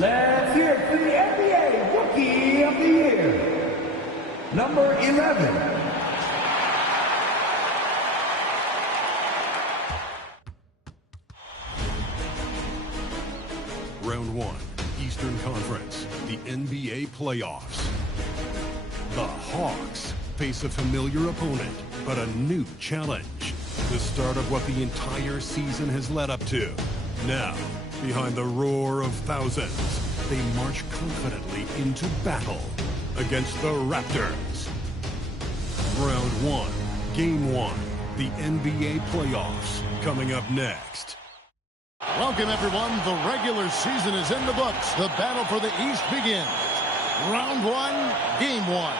Let's hear it for the NBA Rookie of the Year, number 11. Round 1, Eastern Conference, the NBA playoffs. The Hawks face a familiar opponent, but a new challenge. The start of what the entire season has led up to. Now, behind the roar of thousands, they march confidently into battle against the Raptors. Round 1, Game 1, the NBA playoffs, coming up next. Welcome, everyone. The regular season is in the books. The battle for the East begins. Round 1, Game 1.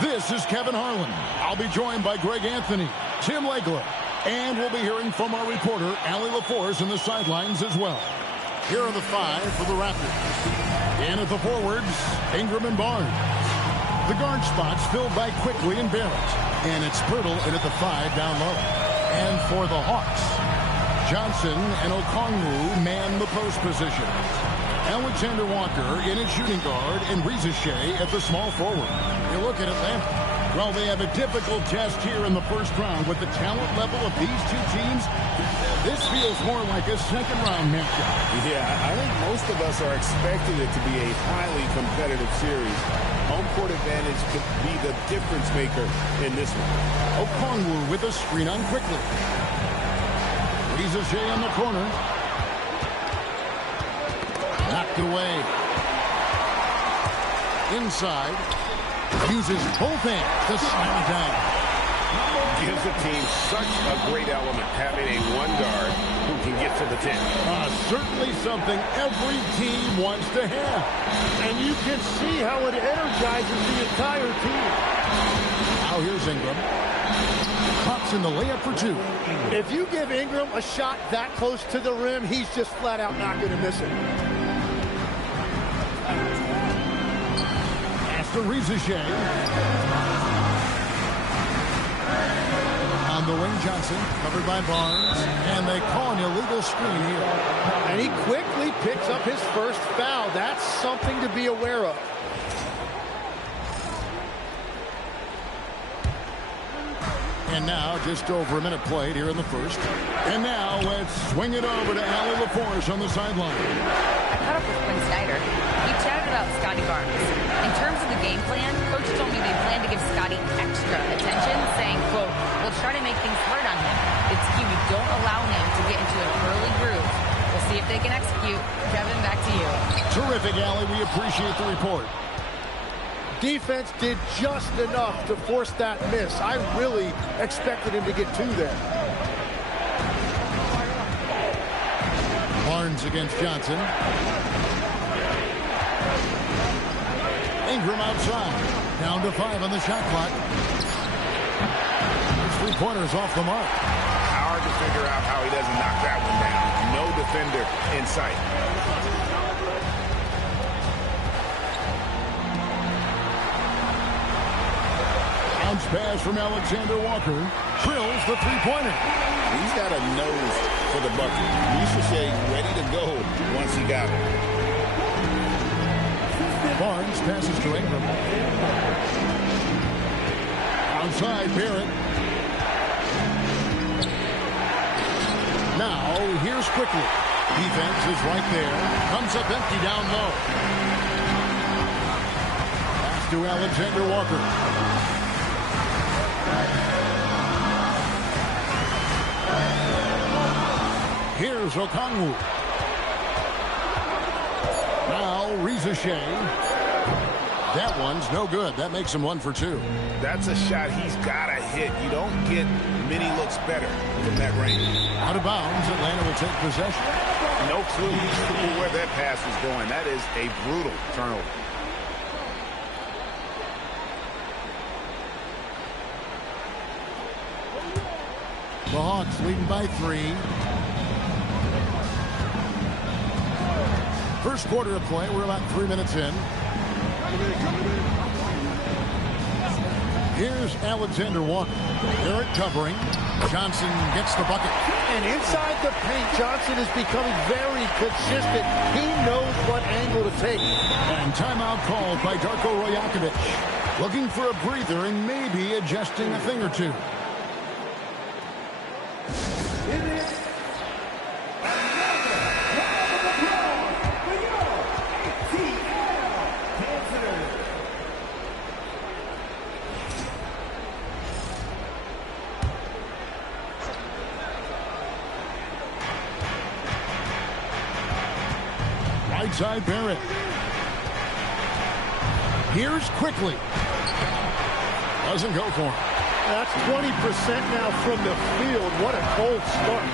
This is Kevin Harlan. I'll be joined by Greg Anthony, Tim Legler, and we'll be hearing from our reporter, Allie LaForce, in the sidelines as well. Here are the 5 for the Raptors. In at the forwards, Ingram and Barnes. The guard spots filled by Quickly and Barrett. And it's Pirtle in at the 5 down low. And for the Hawks, Johnson and Okongwu man the post position. Alexander Walker in at shooting guard and Reza Shea at the small forward. You look at Atlanta. Well, they have a difficult test here in the first round with the talent level of these two teams. This feels more like a second-round matchup. Yeah, I think most of us are expecting it to be a highly competitive series. Home court advantage could be the difference maker in this one. Okongwu with a screen on Quickly. Reza Shea in the corner. Knocked away. Inside. Uses both hands to slam it down. Gives the team such a great element having a one guard who can get to the 10. Certainly something every team wants to have. And you can see how it energizes the entire team. Now here's Ingram. Pops in the layup for 2. If you give Ingram a shot that close to the rim, he's just flat out not going to miss it. To Reza Shea. On the wing, Johnson, covered by Barnes, and they call an illegal screen here. And he quickly picks up his first foul. That's something to be aware of. And now, just over a minute played here in the first. And now, let's swing it over to Allie LaForce on the sideline. I caught up with Quinn Snyder. He chatted about Scotty Barnes. In terms of the game plan, Coach told me they plan to give Scotty extra attention, saying, quote, we'll try to make things hard on him. It's key we don't allow him to get into an early groove. We'll see if they can execute. Kevin, back to you. Terrific, Allie. We appreciate the report. Defense did just enough to force that miss. I really expected him to get 2 there. Barnes against Johnson. Ingram outside. Down to 5 on the shot clock. His three-pointer's off the mark. Hard to figure out how he doesn't knock that one down. No defender in sight. Bounce pass from Alexander Walker. Drills the three-pointer. He's got a nose for the bucket. Reza Shea ready to go once he got it. Barnes passes to Ingram. Outside, Barrett. Now, here's Quickly. Defense is right there. Comes up empty down low. Pass to Alexander Walker. Here's Okongwu. Now, Reza Shea. That one's no good. That makes him 1 for 2. That's a shot he's got to hit. You don't get many looks better from that range. Out of bounds, Atlanta will take possession. No clue where that pass was going. That is a brutal turnover. The Hawks leading by 3. First quarter of play. We're about 3 minutes in. Here's Alexander Walker. Barrett covering. Johnson gets the bucket. And inside the paint, Johnson is becoming very consistent. He knows what angle to take. And timeout called by Darko Rajakovic. Looking for a breather and maybe adjusting a thing or two. Right side Barrett. Here's quickly. Doesn't go for him. That's 20% now from the field. What a cold start.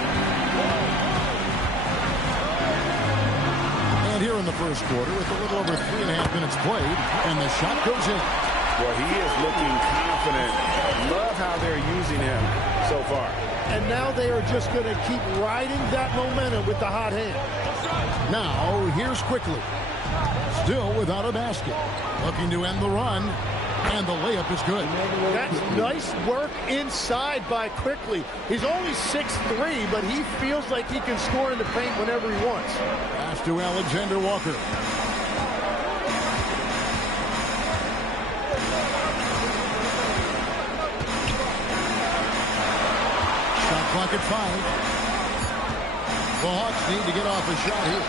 And here in the first quarter with a little over 3.5 minutes played, and the shot goes in. Well, he is looking confident. Love how they're using him so far. And now they are just going to keep riding that momentum with the hot hand. Now, here's quickly. Still without a basket. Looking to end the run. And the layup is good. That's nice work inside by Quickly. He's only 6'3", but he feels like he can score in the paint whenever he wants. Pass to Alexander Walker. Shot clock at 5. The Hawks need to get off a shot here.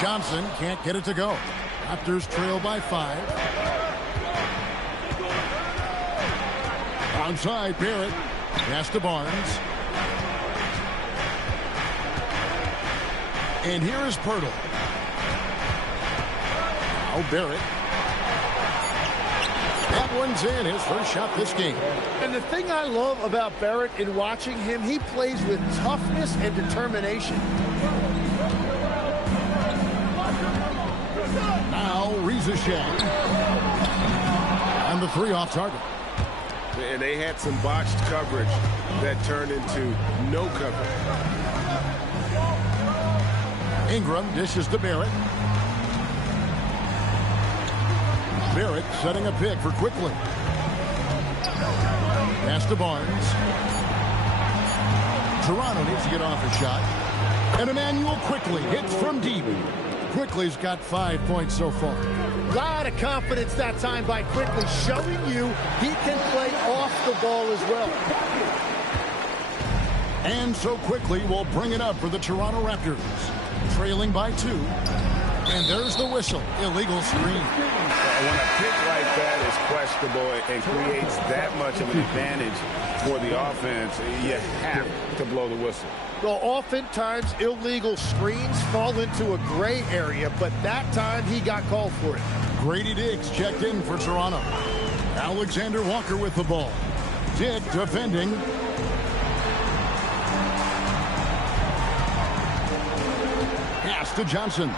Johnson can't get it to go. Raptors trail by 5. Outside, Barrett. Pass to Barnes. And here is Pirtle. Now Barrett. That one's in, his first shot this game. And the thing I love about Barrett in watching him, he plays with toughness and determination. Now Rizachet. And the 3 off target. And they had some botched coverage that turned into no coverage. Ingram dishes to Barrett. Barrett setting a pick for Quickly. Pass to Barnes. Toronto needs to get off a shot. And Emmanuel Quickly hits from deep. Quickly's got 5 points so far. A lot of confidence that time by Quickly, showing you he can play off the ball as well. And so Quickly will bring it up for the Toronto Raptors. Trailing by 2. And there's the whistle. Illegal screen. When a pick like that is questionable and creates that much of an advantage for the offense, you have to blow the whistle. Well, oftentimes illegal screens fall into a gray area, but that time he got called for it. Grady Diggs checked in for Toronto. Alexander Walker with the ball. Dick defending. Pass to Johnson.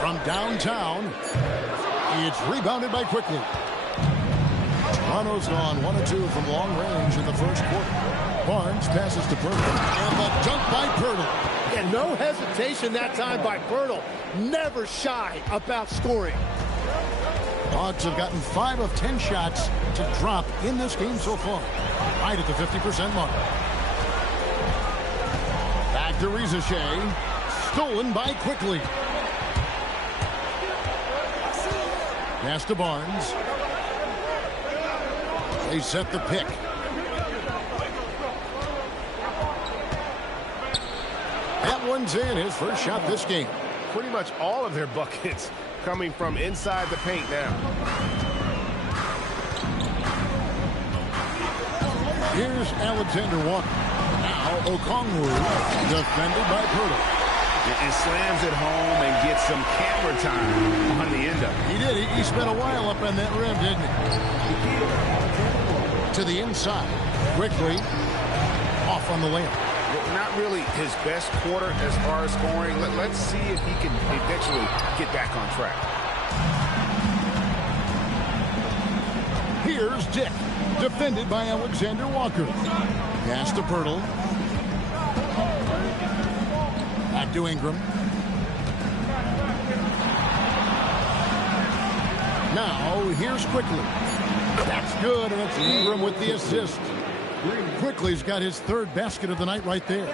From downtown, it's rebounded by Quickly. Toronto's gone 1 of 2 from long range in the first quarter. Barnes passes to Pirtle. And the dunk by Pirtle. And no hesitation that time by Pirtle. Never shy about scoring. Hawks have gotten 5 of 10 shots to drop in this game so far. Right at the 50% mark. Back to Rizachet. Stolen by Quickly. Pass to Barnes. They set the pick. That one's in, his first shot this game. Pretty much all of their buckets coming from inside the paint now. Here's Alexander Walker. Now Okongwu, defended by Pirtle. And slams it home and gets some camera time on the end of it. He did. He spent a while up on that rim, didn't he? To the inside. Quickly. Off on the layup. Not really his best quarter as far as scoring. Let's see if he can eventually get back on track. Here's Dick. Defended by Alexander Walker. Pass to Pirtle. Back to Ingram. Now, here's Quickly. That's good, and it's Ingram with the assist. Quickly's got his third basket of the night right there.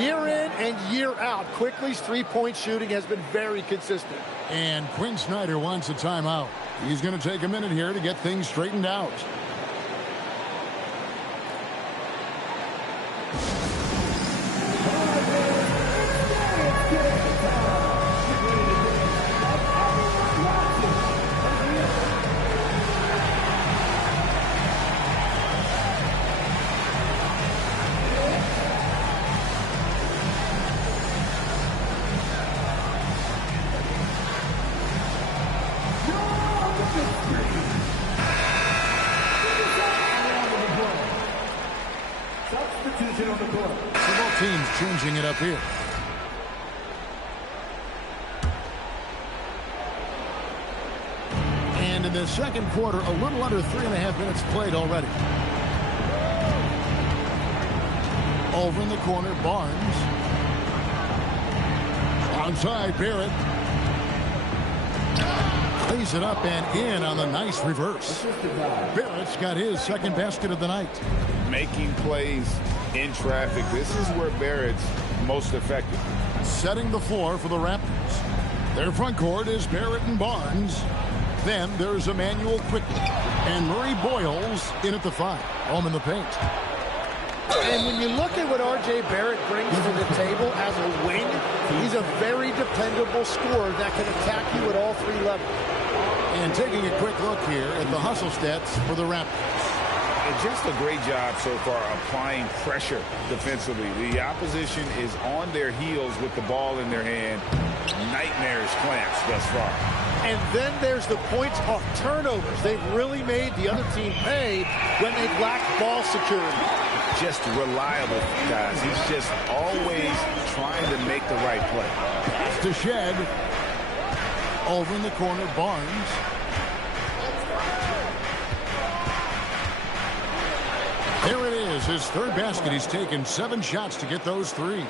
Year in and year out, Quickly's three-point shooting has been very consistent. And Quinn Snyder wants a timeout. He's going to take a minute here to get things straightened out. Substitution on the court. So both teams changing it up here. And in the second quarter, a little under 3.5 minutes played already. Over in the corner, Barnes. Outside, Barrett. Plays it up and in on the nice reverse. Barrett's got his second basket of the night. Making plays in traffic. This is where Barrett's most effective. Setting the floor for the Raptors. Their front court is Barrett and Barnes. Then there's Emmanuel Quickly. And Murray Boyles in at the 5. Home in the paint. And when you look at what R.J. Barrett brings to the table as a wing, he's a very dependable scorer that can attack you at all three levels. And taking a quick look here at the hustle stats for the Raptors. And just a great job so far applying pressure defensively. The opposition is on their heels with the ball in their hand. Nightmarish clamps thus far. And then there's the points off turnovers. They've really made the other team pay when they've lacked ball security. Just reliable, guys. He's just always trying to make the right play. Pass to Shed. Over in the corner, Barnes. There it is, his third basket. He's taken 7 shots to get those 3.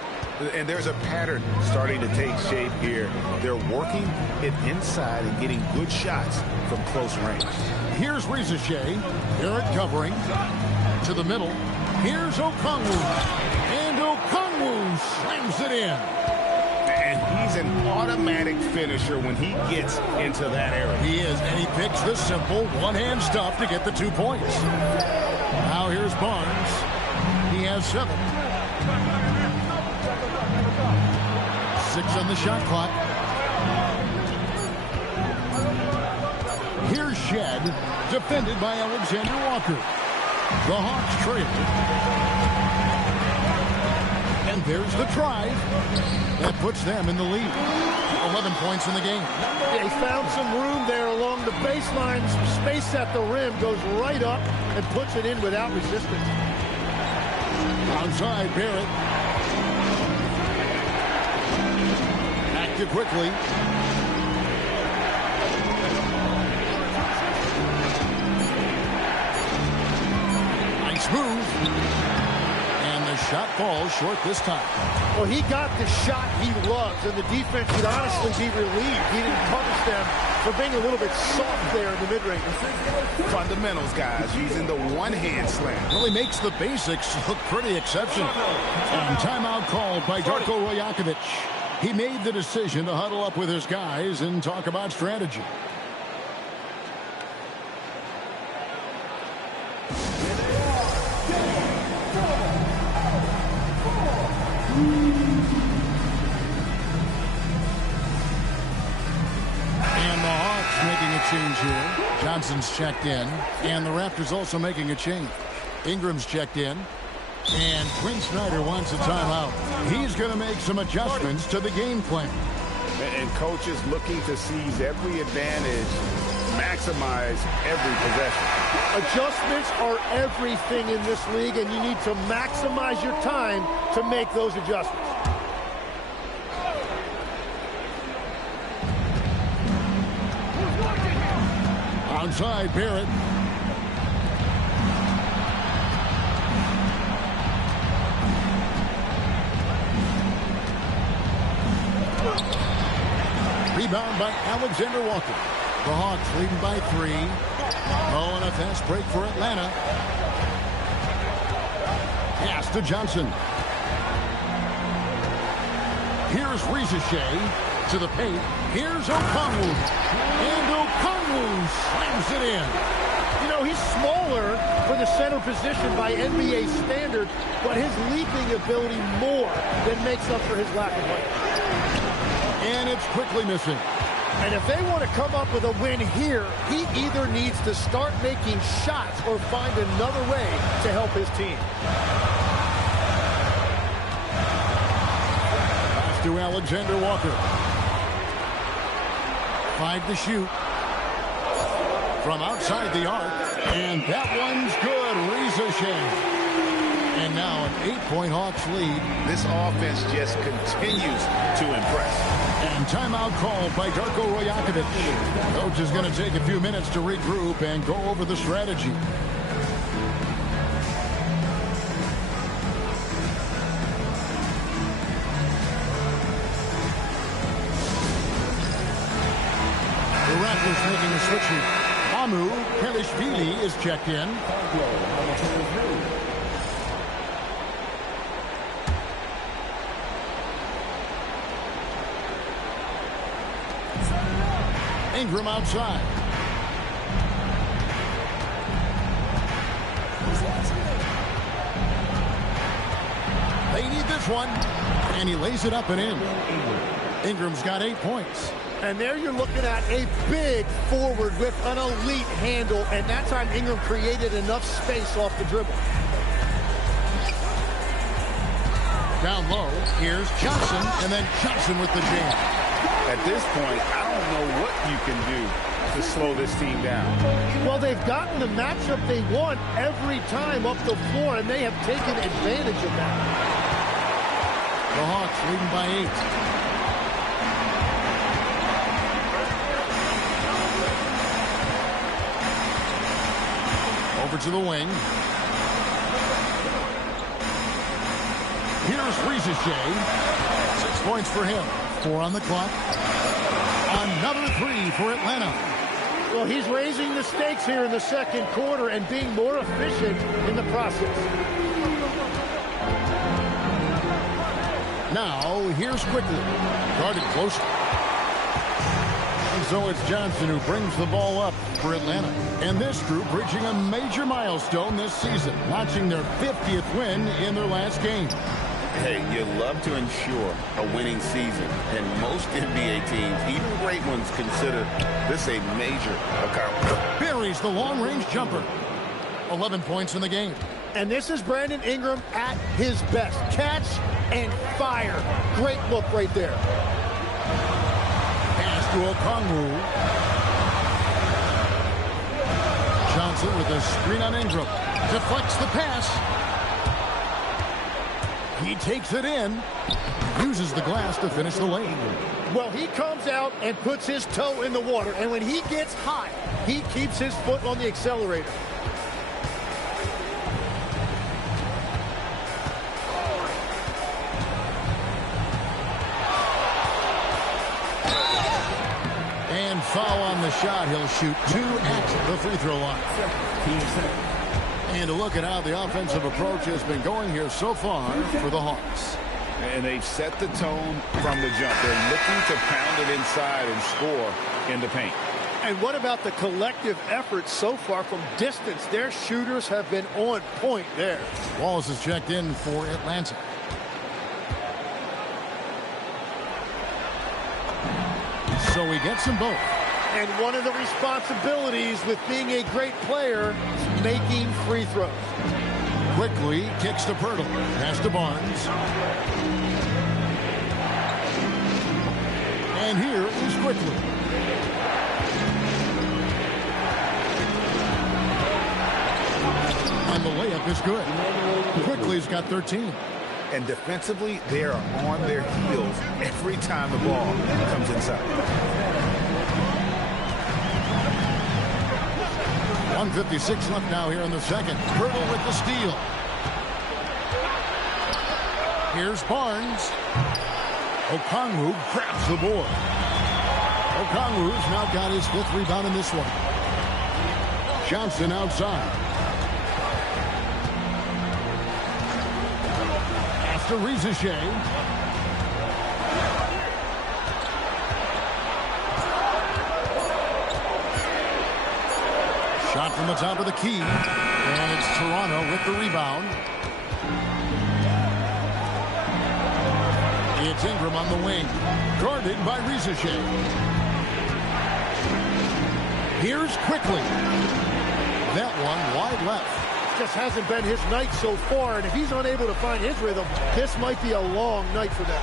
And there's a pattern starting to take shape here. They're working it inside and getting good shots from close range. Here's Rizachet. Barrett covering. To the middle. Here's Okongwu. And Okongwu slams it in. And he's an automatic finisher when he gets into that area. He is, and he picks the simple one-hand stuff to get the 2 points. Now here's Barnes. He has 7. 6 on the shot clock. Here's Shed, defended by Alexander Walker. The Hawks trail. And there's the drive. That puts them in the lead. 11 points in the game. They found some room there along the baseline. Space at the rim, goes right up and puts it in without resistance. Outside, Barrett. Back to Quickly. Nice move. And the shot falls short this time. Well, he got the shot he loves, and the defense should honestly be relieved. He didn't punish them for being a little bit soft there in the mid-range. Fundamentals, guys, using the one-hand slam. Really makes the basics look pretty exceptional. And timeout called by Darko Rajakovic. He made the decision to huddle up with his guys and talk about strategy. Change here. Johnson's checked in. And the Raptors also making a change. Ingram's checked in. And Quinn Snyder wants a timeout. He's going to make some adjustments to the game plan. And coaches looking to seize every advantage, maximize every possession. Adjustments are everything in this league, and you need to maximize your time to make those adjustments. Outside, Barrett. Rebound by Alexander Walker. The Hawks leading by 3. Oh, and a fast break for Atlanta. Pass to Johnson. Here's Rizachet to the paint. Here's Okongwu. And Okongwu slams it in. You know, he's smaller for the center position by NBA standards, but his leaping ability more than makes up for his lack of height. And it's quickly missing. And if they want to come up with a win here, he either needs to start making shots or find another way to help his team. Pass to Alexander Walker. 5 to shoot. From outside the arc. And that one's good. Rizachet. And now an 8-point Hawks lead. This offense just continues to impress. And timeout called by Darko Rajakovic. Coach is going to take a few minutes to regroup and go over the strategy. The Raptors making a switch here. Amu Pelishvili is checked in. Ingram outside. They need this one. And he lays it up and in. Ingram's got 8 points. And there you're looking at a big forward with an elite handle. And that time Ingram created enough space off the dribble. Down low, here's Johnson. And then Johnson with the jam. At this point, I don't know what you can do to slow this team down. Well, they've gotten the matchup they want every time up the floor, and they have taken advantage of that. The Hawks leading by 8. Over to the wing. Here's Rizachet. 6 points for him. 4 on the clock. Another 3 for Atlanta. Well, he's raising the stakes here in the second quarter and being more efficient in the process. Now, here's Quickly. Guarded close. And so it's Johnson who brings the ball up for Atlanta. And this group reaching a major milestone this season, notching their 50th win in their last game. Hey, you love to ensure a winning season, and most NBA teams, even great ones, consider this a major accomplishment. Buries the long-range jumper. 11 points in the game. And this is Brandon Ingram at his best. Catch and fire. Great look right there. Pass to Okongwu. Johnson with a screen on Ingram. Deflects the pass. He takes it in, uses the glass to finish the lane. Well, he comes out and puts his toe in the water, and when he gets hot, he keeps his foot on the accelerator. And foul on the shot. He'll shoot 2 at the free throw line. And a look at how the offensive approach has been going here so far for the Hawks. And they've set the tone from the jump. They're looking to pound it inside and score in the paint. And what about the collective effort so far from distance? Their shooters have been on point there. Wallace is checked in for Atlanta. So he gets them both. And one of the responsibilities with being a great player is making free throws. Quickly kicks to Pirtle. Pass to Barnes. And here is Quickly. And the layup is good. Quickly's got 13. And defensively, they are on their heels every time the ball comes inside. 1:56 left now here in the second. Pirtle with the steal. Here's Barnes. Okongwu grabs the board. Okongwu's now got his 5th rebound in this one. Johnson outside. After RAPTORS. Shot from the top of the key. And it's Toronto with the rebound. It's Ingram on the wing. Guarded by RAPTORS. Here's quickly. That one wide left. Just hasn't been his night so far, and if he's unable to find his rhythm, this might be a long night for them.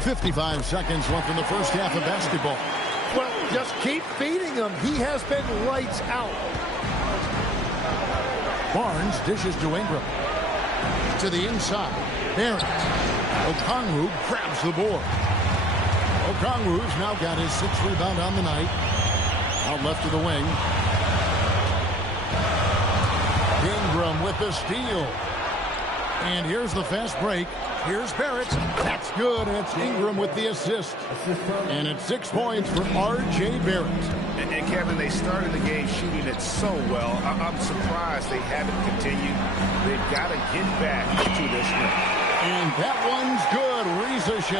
55 seconds left in the first half of basketball. Well, just keep feeding him. He has been lights out. Barnes dishes to Ingram. To the inside. Barrett. Okongwu grabs the board. Okongwu's now got his 6th rebound on the night. Out left to the wing. Ingram with the steal. And here's the fast break. Here's Barrett. That's good. And it's Ingram with the assist. And it's 6 points for R.J. Barrett. And Kevin, they started the game shooting it so well. I'm surprised they haven't continued. They've got to get back to this one. And that one's good. RAPTORS.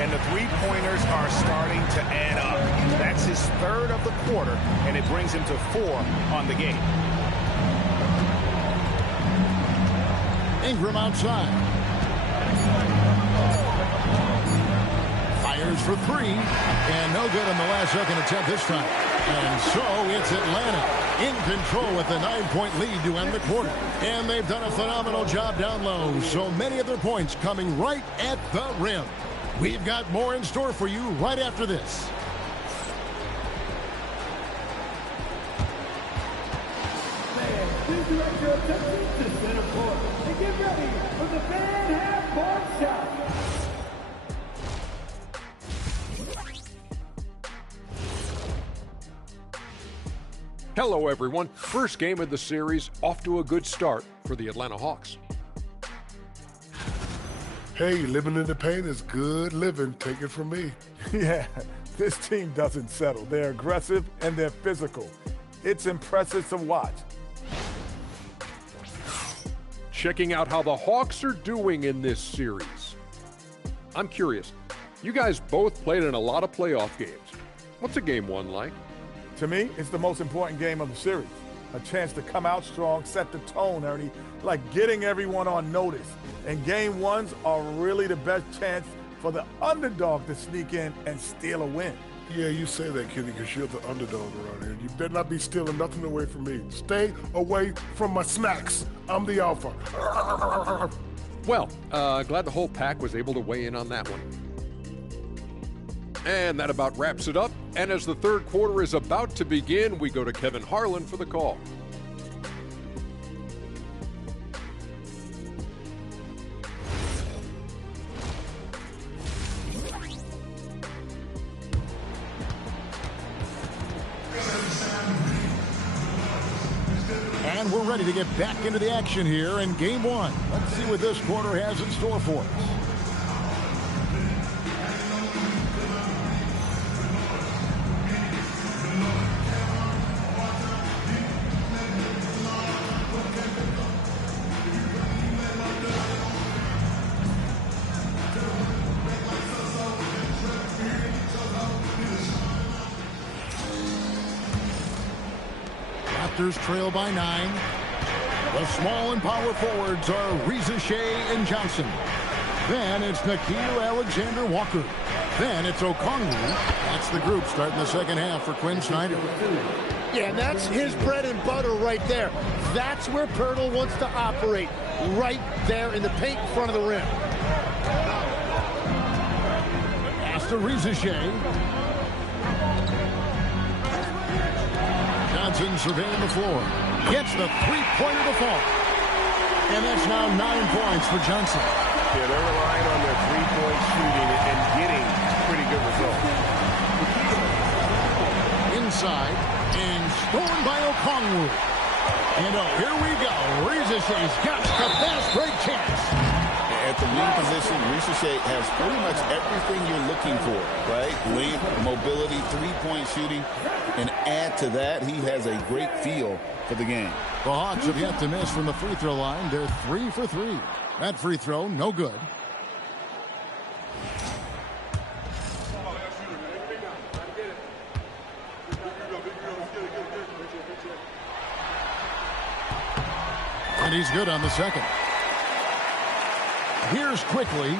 And the three-pointers are starting to add up. That's his 3rd of the quarter, and it brings him to 4 on the game. Ingram outside. Fires for 3. And no good on the last second attempt this time. And so it's Atlanta in control with a 9-point lead to end the quarter. And they've done a phenomenal job down low. So many of their points coming right at the rim. We've got more in store for you right after this. Please direct your attention to center court and get ready for the fan half-court shot. Hello, everyone. First game of the series, off to a good start for the Atlanta Hawks. Hey, living in the paint is good living. Take it from me. Yeah, this team doesn't settle. They're aggressive and they're physical. It's impressive to watch. Checking out how the Hawks are doing in this series. I'm curious, you guys both played in a lot of playoff games. What's a game 1 like? To me, it's the most important game of the series. A chance to come out strong, set the tone, Ernie, like getting everyone on notice. And game 1s are really the best chance for the underdog to sneak in and steal a win. Yeah, you say that, Kenny, because you're the underdog around here. You better not be stealing nothing away from me. Stay away from my snacks. I'm the alpha. Well, glad the whole pack was able to weigh in on that one. And that about wraps it up. And as the 3rd quarter is about to begin, we go to Kevin Harlan for the call. And we're ready to get back into the action here in game 1. Let's see what this quarter has in store for us. Raptors trail by 9. The small and power forwards are RAPTORS and Johnson. Then it's Nickeil Alexander-Walker. Then it's Okongwu. That's the group starting the second half for Quinn Snyder. Yeah, and that's his bread and butter right there. That's where Pirtle wants to operate, right there in the paint in front of the rim. Pass to RAPTORS. Johnson surveying the floor. Gets the three-pointer to fall. And that's now 9 points for Johnson. Yeah, they're relying on their three-point shooting and getting pretty good results. Inside, and stolen by Okongwu. And oh, here we go. RAPTORS got the fast break chance. And At the wing position, Ricochet has pretty much everything you're looking for, right? Length, mobility, three-point shooting, and add to that, he has a great feel for the game. The Hawks have yet to miss from the free throw line. They're 3 for 3. That free throw, no good. And he's good on the second. Here's quickly.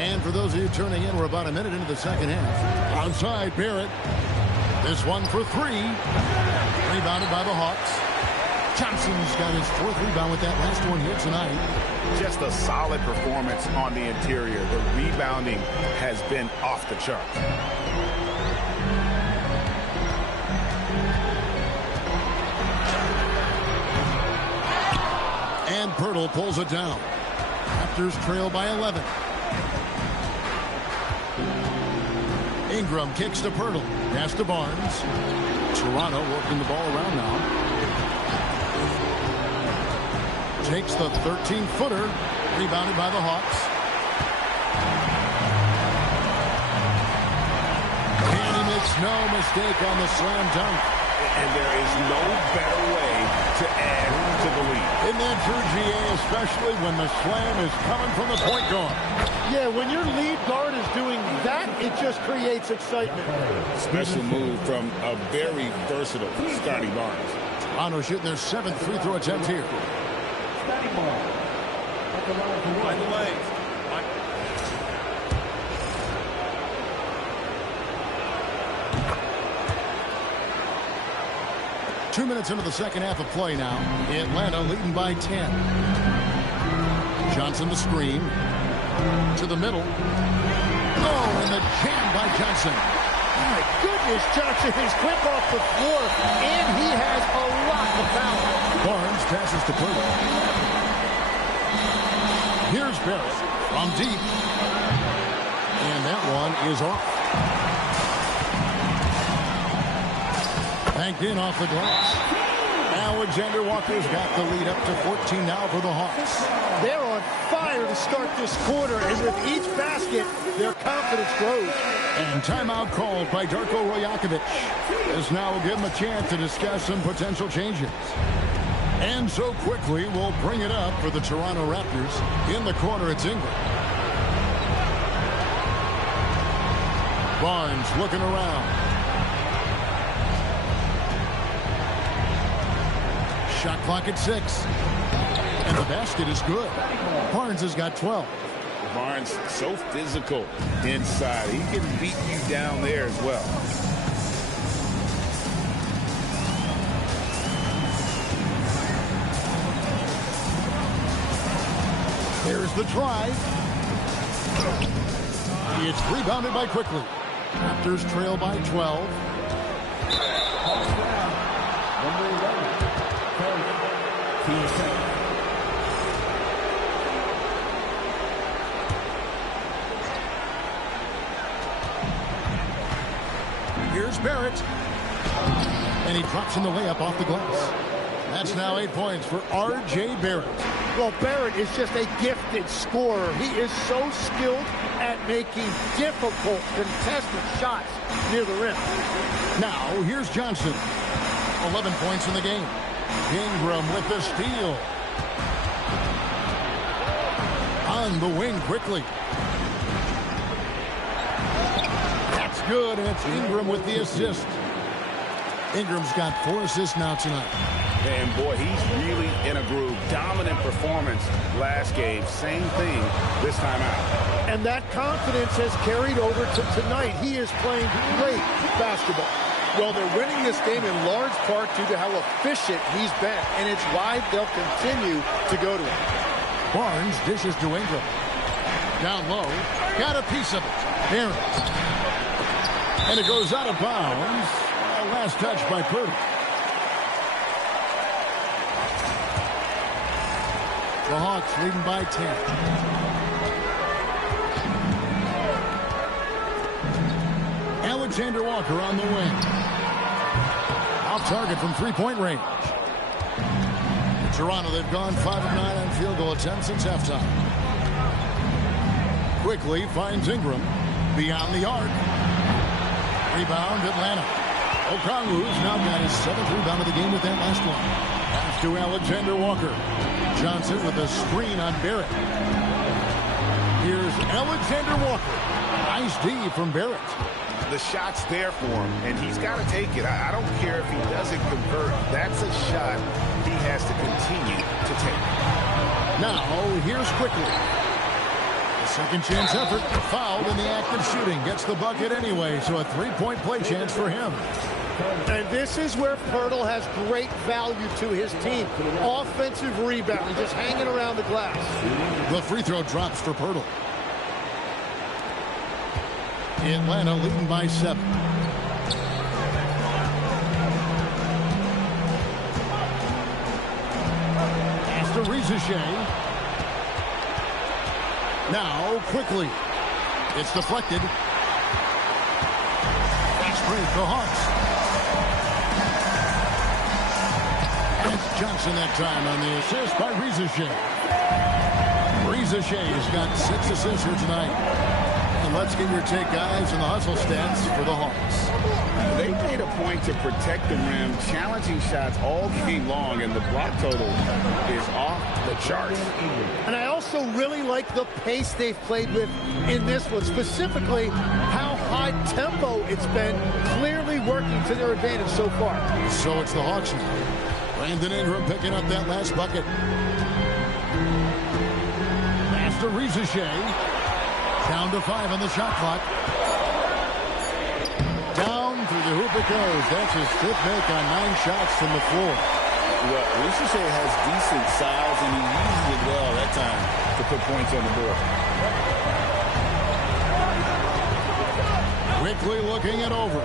And for those of you turning in, we're about a minute into the second half. Outside, Barrett. This one for 3. Rebounded by the Hawks. Johnson's got his 4th rebound with that last one here tonight. Just a solid performance on the interior. The rebounding has been off the charts. And Pirtle pulls it down. Raptors trail by 11. Ingram kicks to Pirtle. Pass to Barnes. Toronto working the ball around now. Takes the 13-footer. Rebounded by the Hawks. And he makes no mistake on the slam dunk. And there is no better way to add to the lead. Isn't that true, GA, especially when the slam is coming from the point guard? Yeah, when your lead guard is doing that, it just creates excitement. Special move from a very versatile Scotty Barnes. Toronto shooting their 7th free throw attempt here. Scotty Barnes. At the line for By the way, 2 minutes into the second half of play now. Atlanta leading by 10. Johnson the screen. To the middle. Oh, and the jam by Johnson. My goodness, Johnson is quick off the floor, and he has a lot of power. Barnes passes to Pirtle. Here's Barrett from deep. And that one is off. Banked in off the glass. Alexander Walker's got the lead up to 14 now for the Hawks. They're on fire to start this quarter, and with each basket, their confidence grows. And timeout called by Darko Rajakovic. This now will give them a chance to discuss some potential changes. And so quickly, we'll bring it up for the Toronto Raptors. In the corner, it's Ingram. Barnes looking around. Shot clock at 6. And the basket is good. Barnes has got 12. Barnes so physical inside. He can beat you down there as well. There's the drive. It's rebounded by Quickly. Raptors trail by 12. number 11. Team second. Here's Barrett. And he drops in the layup off the glass. That's now 8 points for R.J. Barrett. Well, Barrett is just a gifted scorer. He is so skilled at making difficult, contested shots near the rim. Now, here's Johnson. 11 points in the game. Ingram with the steal. On the wing quickly. That's good, and it's Ingram with the assist. Ingram's got 4 assists now tonight. And boy, he's really in a groove. Dominant performance last game. Same thing this time out. And that confidence has carried over to tonight. He is playing great basketball. Well, they're winning this game in large part due to how efficient he's been. And it's why they'll continue to go to him. Barnes dishes to Ingram. Down low. Got a piece of it. Barrett. And it goes out of bounds. Last touch by Purdy. The Hawks leading by 10. Alexander Walker on the wing. Off target from three-point range. Toronto, they've gone 5 of 9 on field goal attempts since halftime. Quickly finds Ingram beyond the arc. Rebound, Atlanta. Okongwu's now got his 7th rebound of the game with that last one. Pass to Alexander Walker. Johnson with a screen on Barrett. Here's Alexander Walker. Nice D from Barrett. The shot's there for him, and he's got to take it. I don't care if he doesn't convert. That's a shot he has to continue to take. Now, here's Quickly. A second chance effort. Fouled in the act of shooting. Gets the bucket anyway, so a 3-point play chance for him. And this is where Pirtle has great value to his team. Offensive rebound, just hanging around the glass. The free throw drops for Pirtle. Atlanta leading by 7. Pass to Rizachet. Now Quickly. It's deflected. Fast break, the Hawks. It's Johnson that time on the assist by Rizachet. Rizachet has got 6 assists here tonight. And let's get your take, guys, on the hustle stats for the Hawks. They made a point to protect the rim, challenging shots all game long, and the block total is off the charts. And I also really like the pace they've played with in this one, specifically how high tempo it's been, clearly working to their advantage so far. So it's the Hawks now. Brandon Ingram picking up that last bucket. Pass to Rizachet. Down to 5 on the shot clock. Down through the hoop it goes. That's his 5th make on 9 shots from the floor. Well, Rizachet has decent size, and he uses it well that time to put points on the board. Quickly looking it over.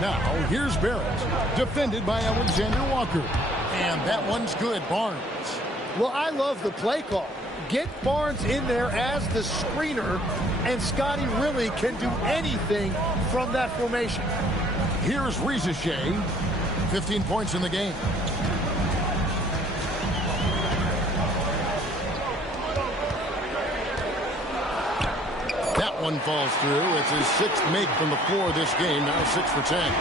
Now, here's Barrett. Defended by Alexander Walker. And that one's good. Barnes. Well, I love the play call. Get Barnes in there as the screener, and Scotty really can do anything from that formation. Here's Rizachet. 15 points in the game. That one falls through. It's his 6th make from the floor this game. Now 6 for 10.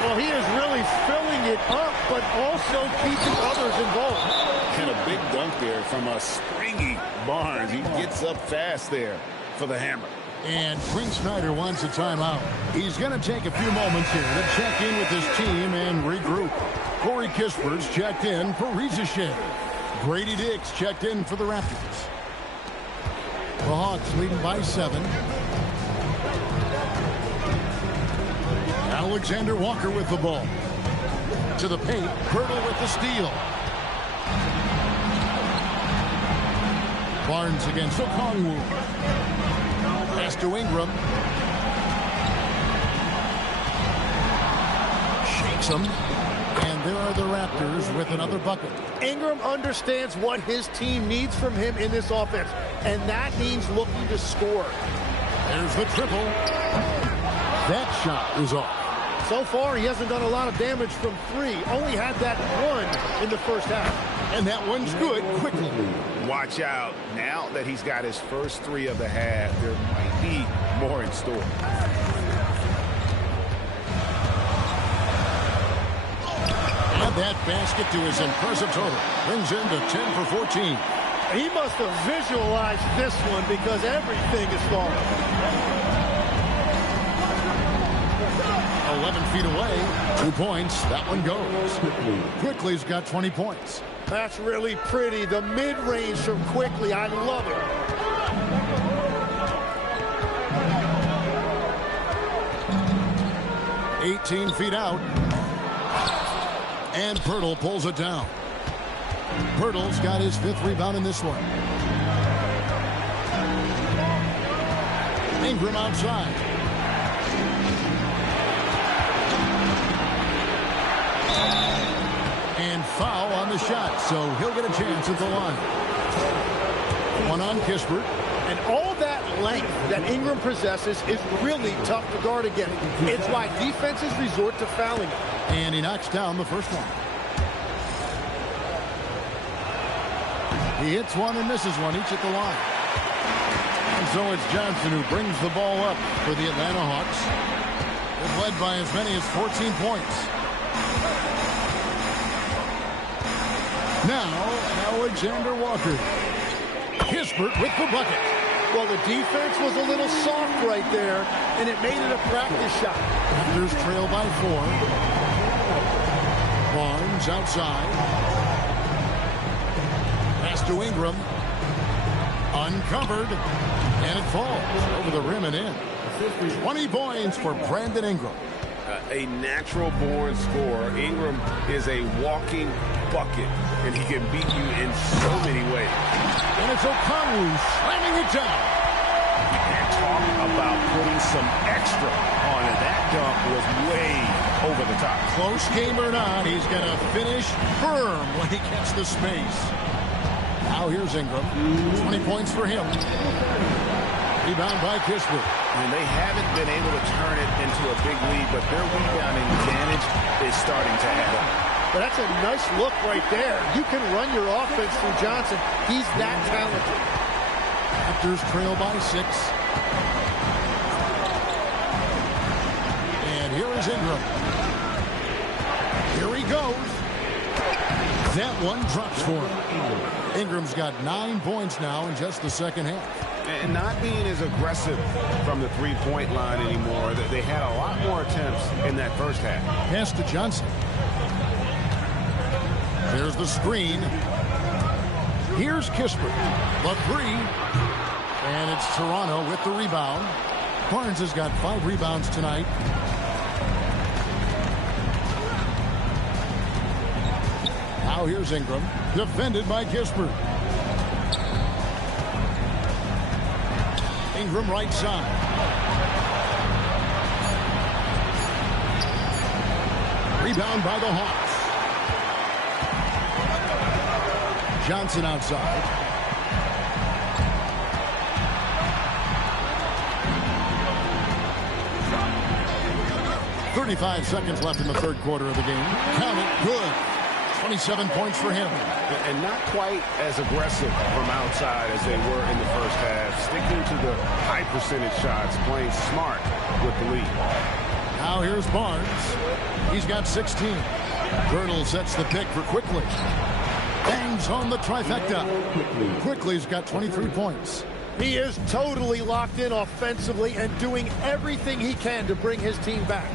Well, he is really filling it up, but also keeping others involved. And a big dunk there from a springy Barnes. He gets up fast there for the hammer. And Quinn Snyder wants a timeout. He's going to take a few moments here to check in with his team and regroup. Corey Kispert's checked in for Rizachet. Grady Dix checked in for the Raptors. The Hawks leading by 7. Alexander Walker with the ball. To the paint, Pirtle with the steal. Barnes against Okongwu. Pass to Ingram. Shakes him. And there are the Raptors with another bucket. Ingram understands what his team needs from him in this offense, and that means looking to score. There's the triple. That shot is off. So far, he hasn't done a lot of damage from 3. Only had that 1 in the first half. And that one's good quickly. Watch out. Now that he's got his first 3 of the half, there might be more in store. And that basket to his impressive total brings him to 10 for 14. He must have visualized this one because everything is falling. 11 feet away. 2 points. That one goes. Quickly's got 20 points. That's really pretty. The mid-range from Quickly. I love it. 18 feet out. And Pirtle pulls it down. Pirtle's got his 5th rebound in this one. Ingram outside. And foul on the shot, so he'll get a chance at the line. One on Kispert. And all that length that Ingram possesses is really tough to guard against. It's why defenses resort to fouling him. And he knocks down the first one. He hits one and misses one, each at the line. And so it's Johnson who brings the ball up for the Atlanta Hawks. They've led by as many as 14 points. Now, Alexander Walker. Kispert with the bucket. Well, the defense was a little soft right there, and it made it a practice shot. Raptors trail by 4. Barnes outside. Pass to Ingram. Uncovered. And it falls over the rim and in. 20 points for Brandon Ingram. A natural-born scorer. Ingram is a walking bucket, and he can beat you in so many ways. And it's O'Connell slamming it down. And talk about putting some extra on it. That dunk was way over the top. Close game or not, he's going to finish firm when he gets the space. Now here's Ingram. 20 points for him. Rebound by Kispert. And they haven't been able to turn it into a big lead, but their rebounding advantage is starting to add up. But that's a nice look right there. You can run your offense through Johnson. He's that talented. Raptors trail by 6. And here is Ingram. Here he goes. That one drops for him. Ingram's got 9 points now in just the second half. And not being as aggressive from the three-point line anymore. They had a lot more attempts in that first half. Pass to Johnson. There's the screen. Here's Kispert. The 3. And it's Toronto with the rebound. Barnes has got 5 rebounds tonight. Now here's Ingram. Defended by Kispert. Ingram right side. Rebound by the Hawks. Johnson outside. .35 seconds left in the third quarter of the game. Count it. Good. 27 points for him. And not quite as aggressive from outside as they were in the first half. Sticking to the high percentage shots, playing smart with the lead. Now here's Barnes. He's got 16. Girdle sets the pick for Quickly. Bangs on the trifecta. Quickly's got 23 points. He is totally locked in offensively and doing everything he can to bring his team back.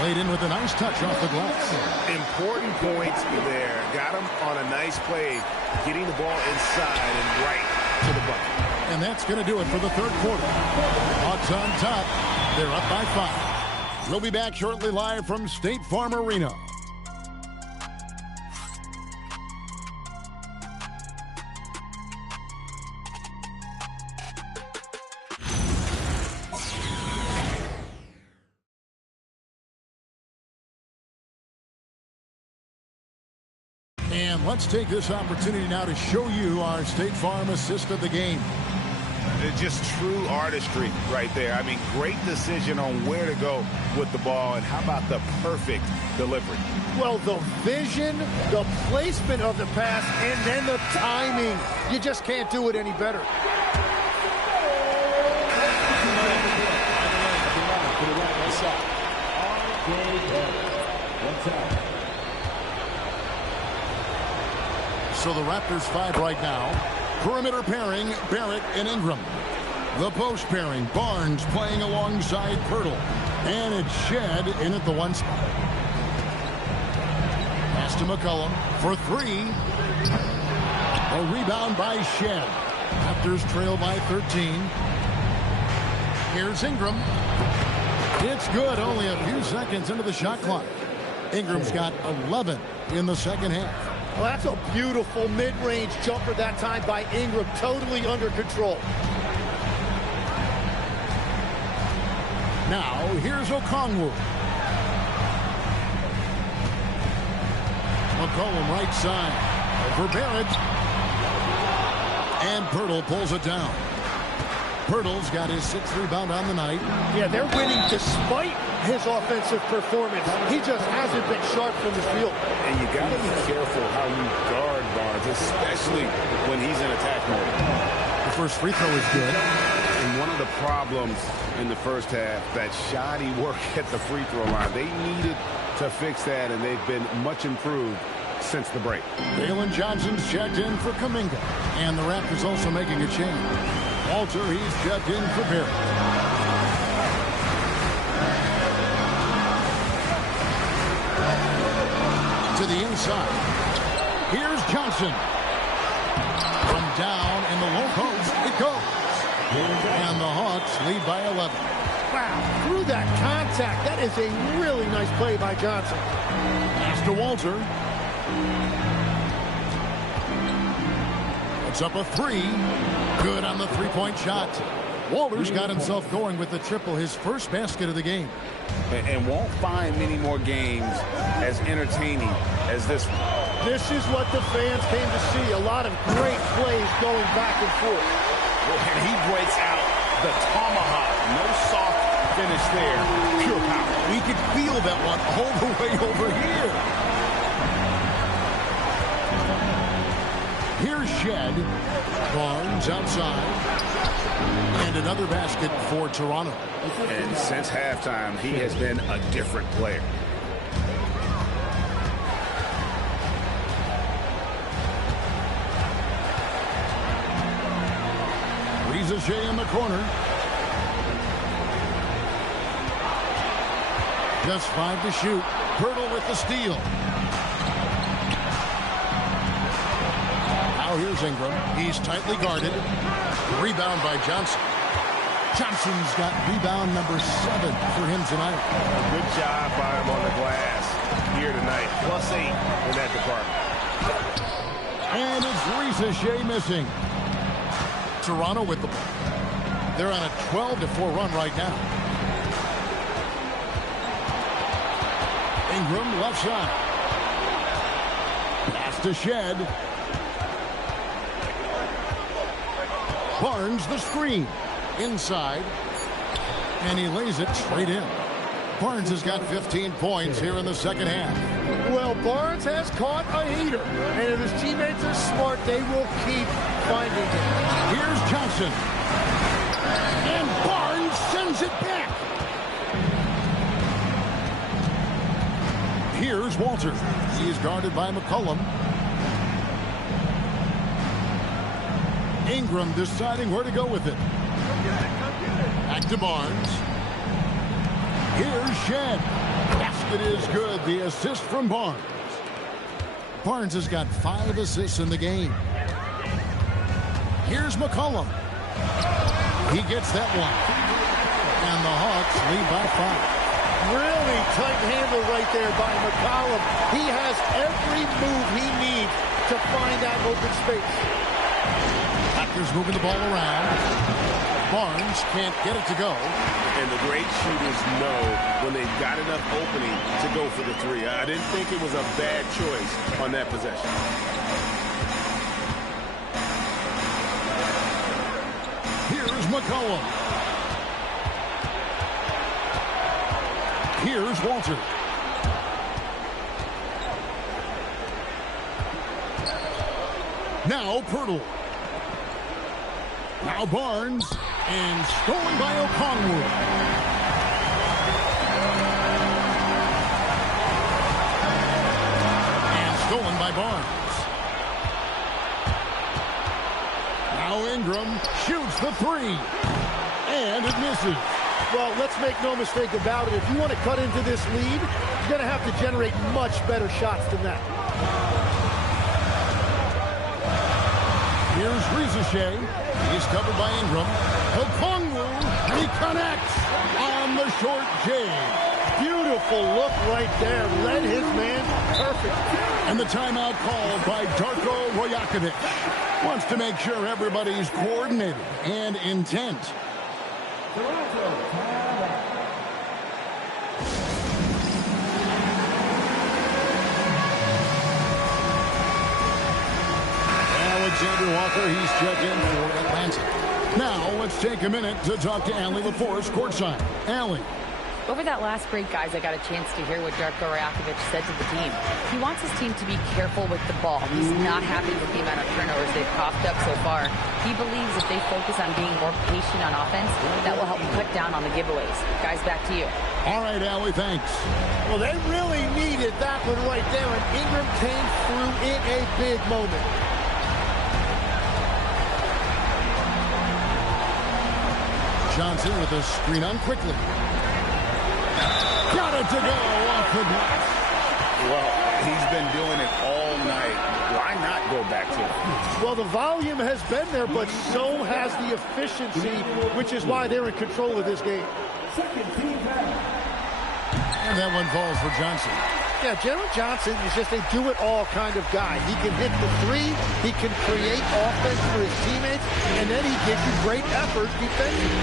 Laid in with a nice touch off the glass. Important points there. Got him on a nice play, getting the ball inside and right to the bucket. And that's going to do it for the third quarter. Hawks on top. They're up by 5. We'll be back shortly live from State Farm Arena. And let's take this opportunity now to show you our State Farm assist of the game. It's just true artistry right there. I mean, great decision on where to go with the ball, and how about the perfect delivery? Well, the vision, the placement of the pass, and then the timing. You just can't do it any better. So the Raptors 5 right now. Perimeter pairing, Barrett and Ingram. The post pairing, Barnes playing alongside Pirtle. And it's Shed in at the 1 spot. Pass to McCollum for 3. A rebound by Shed. Raptors trail by 13. Here's Ingram. It's good, only a few seconds into the shot clock. Ingram's got 11 in the second half. Well, that's a beautiful mid-range jumper that time by Ingram, totally under control. Now, here's Okongwu. McCollum right side for Barrett. And Pirtle pulls it down. Pirtle's got his 6th rebound on the night. Yeah, they're winning despite his offensive performance. He just hasn't been sharp from the field. And you got to be careful how you guard Barnes, especially when he's in attack mode. The first free throw is good. And one of the problems in the first half, that shoddy work at the free throw line. They needed to fix that, and they've been much improved since the break. Jalen Johnson's checked in for Kuminga. And the Raptors also making a change. Walter, he's checked in for Barrett. To the inside. Here's Johnson. From down in the low post, it goes. And the Hawks lead by 11. Wow, through that contact, that is a really nice play by Johnson. Pass to Walter. Puts up a 3. Good on the three-point shot. Walter's got himself going with the triple, his first basket of the game. And won't find many more games as entertaining as this one. This is what the fans came to see. A lot of great plays going back and forth. And he breaks out the tomahawk. No soft finish there. Pure power. We could feel that one all the way over here. Here's Shed. Barnes outside. And another basket for Toronto. And since halftime, he has been a different player. Shea in the corner. Just 5 to shoot. Pirtle with the steal. Now here's Ingram. He's tightly guarded. Rebound by Johnson. Johnson's got rebound number 7 for him tonight. Good job by him on the glass here tonight. +8 in that department. And it's Risa Shea missing. Toronto with the ball. They're on a 12-4 run right now. Ingram left side. Pass to Shed. Barnes the screen. Inside. And he lays it straight in. Barnes has got 15 points here in the second half. Well, Barnes has caught a heater. And if his teammates are smart, they will keep finding him. Here's Johnson. And Barnes sends it back. Here's Walter. He's guarded by McCollum. Ingram deciding where to go with it. Back to Barnes. Here's Shed. Basket is good. The assist from Barnes. Barnes has got 5 assists in the game. Here's McCollum. He gets that one. And the Hawks lead by 5. Really tight handle right there by McCollum. He has every move he needs to find that open space. Raptors moving the ball around. Barnes can't get it to go. And the great shooters know when they've got enough opening to go for the 3. I didn't think it was a bad choice on that possession. Here's McCollum. Here's Walter. Now Pirtle. Now Barnes. And stolen by Okongwu. And stolen by Barnes. Now Ingram shoots the 3. And it misses. Well, let's make no mistake about it. If you want to cut into this lead, you're going to have to generate much better shots than that. Here's Risa Shea. He's covered by Ingram. Okongwu reconnects on the short J. Beautiful look right there. Led his man perfect. And the timeout called by Darko Rajakovic. Wants to make sure everybody's coordinated and intent. Alexander Walker, he's checked in for Atlanta. Now, let's take a minute to talk to Allie LaForce courtside. Allie. Over that last break, guys, I got a chance to hear what Darko Rajakovic said to the team. He wants his team to be careful with the ball. He's not happy with the amount of turnovers they've coughed up so far. He believes if they focus on being more patient on offense, that will help cut down on the giveaways. Guys, back to you. All right, Allie, thanks. Well, they really needed that one right there, and Ingram came through in a big moment. Johnson with a screen on quickly. Got it to go off the glass. Well, he's been doing it all night. Why not go back to it? Well, the volume has been there, but so has the efficiency, which is why they're in control of this game. And that one falls for Johnson. Yeah, Jalen Johnson is just a do-it-all kind of guy. He can hit the three, he can create offense for his teammates, and then he gives you great effort defensively.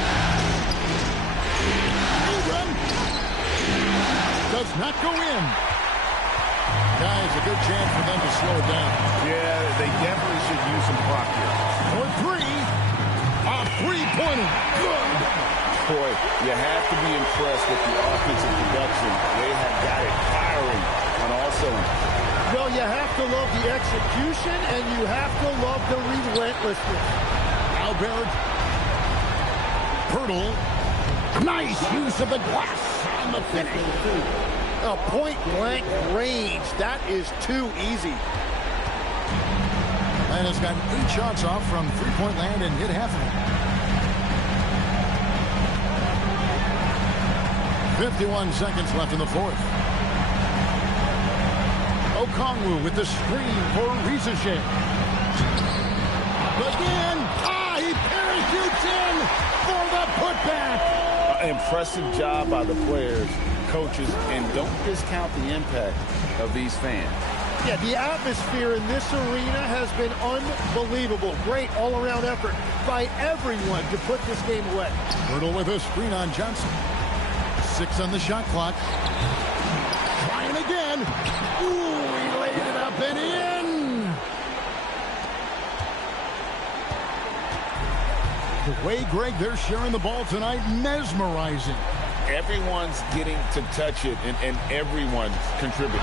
Does not go in. Guys, a good chance for them to slow it down. Yeah, they definitely should use some clock here. For three. A three-pointer. Good. Boy, you have to be impressed with the offensive production. They have got it firing on all cylinders. Well, you have to love the execution, and you have to love the relentlessness. Albert. Pirtle. Nice use of the glass on the finish. A point-blank range. That is too easy. And has got 8 shots off from three-point land and hit half of them. 51 seconds left in the fourth. Okongwu with the screen for Rizachet. Again. He parachutes in for the putback. Impressive job by the players, coaches, and don't discount the impact of these fans. Yeah, the atmosphere in this arena has been unbelievable. Great all-around effort by everyone to put this game away. Pirtle with a screen on Johnson. 6 on the shot clock. Trying again. Ooh, he laid it up and in. The way, Greg, they're sharing the ball tonight, mesmerizing. Everyone's getting to touch it, and everyone's contributing.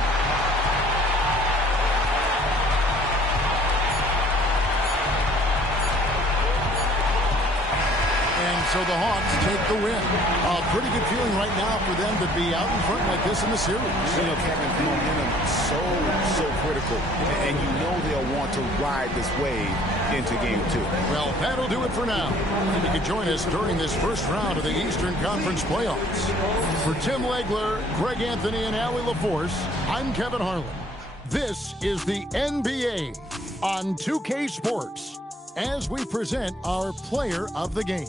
And so the Hawks take the win. A pretty good feeling right now for them to be out in front like this in the series. You know, Kevin, momentum so critical. And you know they'll want to ride this wave into game 2. Well, that'll do it for now. And you can join us during this first round of the Eastern Conference playoffs. For Tim Legler, Greg Anthony, and Allie LaForce, I'm Kevin Harlan. This is the NBA on 2K Sports as we present our player of the game.